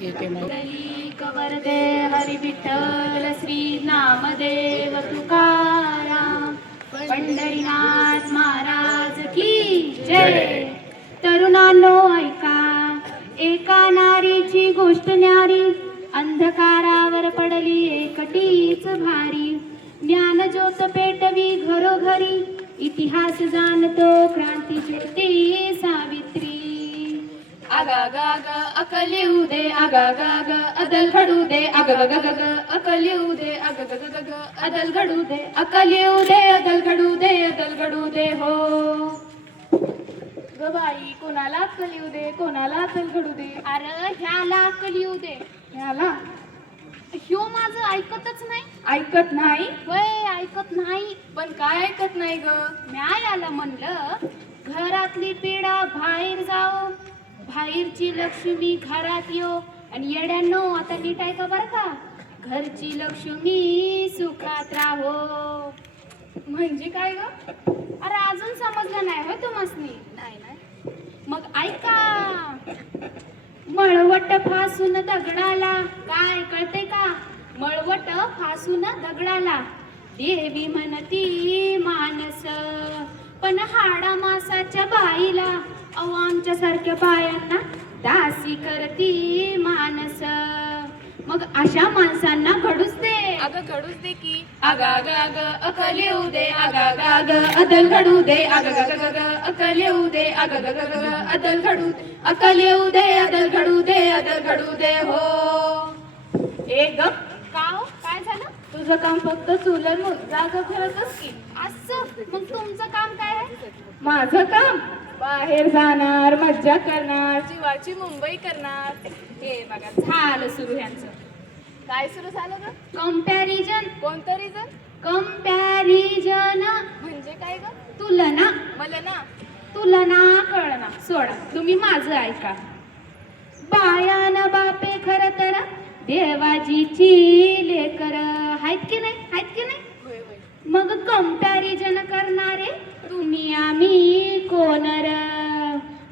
Cover दे हरी विठ्ठल श्री नामदेव तुकाराम पंढरीनाथ महाराज की जय. तरुणांनो ऐका, एका नारीची गोष्ट न्यारी, अंधकारावर पडली एकटीच भारी. ज्ञानज्योत पेटवी घरोघरी, इतिहास जाणतो क्रांती ज्योती सावित्री. आगागाग अकल येऊ दे, आगागाग अदल घडू दे, आगगगगग अकल येऊ दे, आगगगगग अदल घडू दे, अकल येऊ दे, अदल घडू दे, अदल घडू दे हो. ग बाई, कोणाला अक्कल येऊ दे, कोणाला अक्कल घडू दे. अरे ह्याला अक्कल येऊ दे, ह्याला. ह्यो माझं ऐकतच नाही. ऐकत नाही वय, ऐकत नाही. पण काय ऐकत नाही ग? म्या याला म्हणलं घरातली पिढा बाहेर जाओ, बाहेरची लक्ष्मी घरात येऊ. आणि येड्यांनो आता नीट ऐका बरं का, घरची लक्ष्मी सुखात राहो. म्हणजे काय ग? अरे अजून समजलं नाही हो तुम्हासनी? नाही नाही. मग ऐका, मळवट फासून दगडाला, काय कळते का? मळवट फासून दगडाला देवी म्हणती मानस, पण हाडा मासाच्या बाईला अहो आमच्या सारख्या बायांना दासी करती मानस. मग अशा माणसांना घडूच दे. अगं घडूच दे की. आगागाग अकल येऊ दे, आगागाग अदल घडू दे, आगगगगग अकल येऊ दे, आगगगगग अदल घडू दे, अकल येऊ दे, अदल घडू दे, अदल घडू दे हो. ए ग का हो? काय झालं? तुझं काम फक्त चुलर जागा फिरतच की. असं मग तुमचं काम काय आहे? माझं काम बाहेर जाणार, मज्जा करणार, जीवाची मुंबई करणार. हे बघा झालं सुरू ह्यांचं. काय सुरू झालं ग? कंपॅरिजन. कोणतं रिजन? कंपॅरिजन म्हणजे काय ग? तुलना. मला ना तुलना कळना. सोडा, तुम्ही माझं ऐका. बायान बापे खर तर देवाजीची लेकर आहेत की नाही? आहेत की नाही? मग कंपॅरिजन करणारे तुम्ही आम्ही कोण र?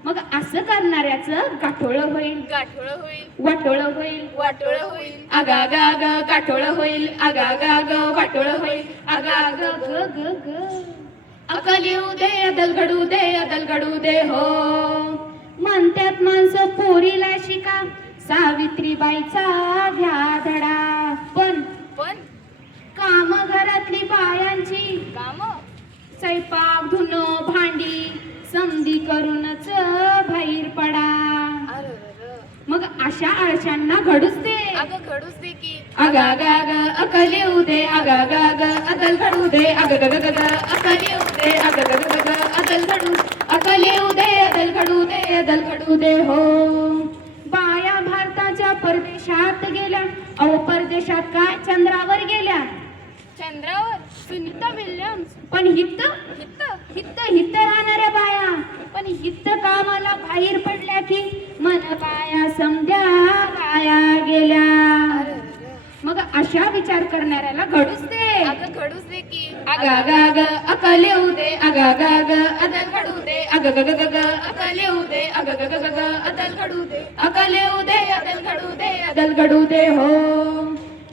मग असं करणाऱ्याचं गाठोळ होईल, गाठोळ होईल, वाटोळ होईल, वाटोळ होईल, आगागाग गाठोळ होईल, आगागाग वाटोळ होईल, आगाग ग ग ग. अकल येऊ दे, अदल घडू दे, अदल घडू दे हो. म्हणतात माणसं पोरीला शिका, सावित्रीबाईचा घ्या धडा. पण काम घरातली बायांची काम, स्वयंपाक धुणं भांडी समधी करूनच बाहेर पडा. मग अशा आळशांना घडूच दे. अगं घडूच दे की. आगागाग अकल येऊ दे, आगागाग अदल घडू दे, आगगगगग अकल येऊ दे, आगगगगग अदल घडू, अकल येऊ दे, अदल घडू दे, अदल घडू दे हो. बाया भारताच्या परदेशात गेल्या, अहो परदेशात काय चंद्रावर गेल्या. चंद्रावर सुनीता विल्यम्स. पण हित हित हित हित राहणाऱ्या बाया पण हित कामाला बाहेर पडल्या की मन बाया समध्या गाया गेल्या. मग अशा विचार करणाऱ्याला घडूच दे. अगं घडूच दे की. आगागाग अकल येऊ दे, आगागाग अदल घडू दे, आगगगगग अकल येऊ दे, आगगगगग अदल घडू दे, अकल येऊ दे, अदल घडू दे, अदल घडू दे हो.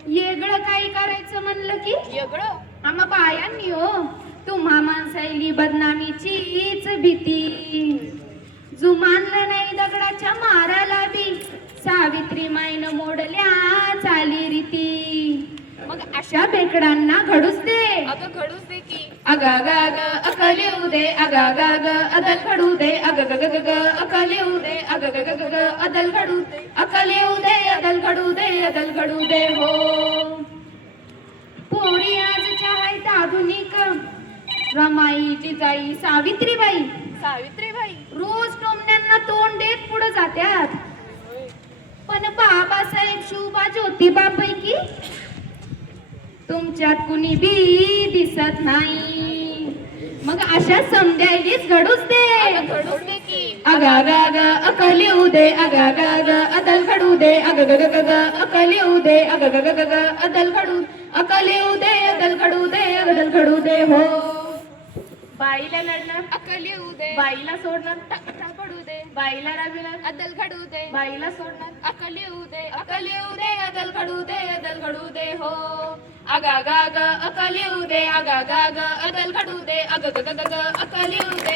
येगळं काही करायचं म्हणलं की येगळं. आम्हा बायांनी हो तुम्हा माणसाईली बदनामीचीच भीती. जुमानलं नाही दगडाच्या माराला बी, सावित्री माईनं मोडल्या चाली रीती. मग अशा बेकडांना घडूच दे. अगं घडूच दे की. आगागाग अकल येऊ दे, आगागाग अदल घडू दे, आगगगगग अकल येऊ दे, आगगगगग अदल घडू दे, अकल येऊ दे, अदल घडू दे, अदल घडू दे हो. पोरी आजच्या आहेत आधुनिक, रमाई जिजाई सावित्रीबाई. सावित्रीबाई रोज टोमण्यांना तोंड देत पुढे जात्यात. पण बाबासाहेब शिवबा ज्योतिबा पैकी तुमच्यात कुणी बी दिसत नाही. मग अशा समजायलीच घडूच दे. घडूच दे की. आगागाग अकल येऊ दे, आगागाग अदल घडू दे, आगगगगग अकल येऊ दे, आगगगगग अदल घडू, अकल येऊ दे, अदल घडू दे, अदल घडू दे हो. बाईला लढणार अकल येऊ दे, बाईला सोडणार टाक पडू दे. बाईला राबविणार, अदल घडू दे, बाईला सोडणार, अकल येऊ दे, अकल येऊ दे, अदल घडू दे, अदल घडू दे हो. अगा गा ग अकल येऊ दे, अगा गा ग अदल घडू दे, अग ग ग ग अकल येऊ दे,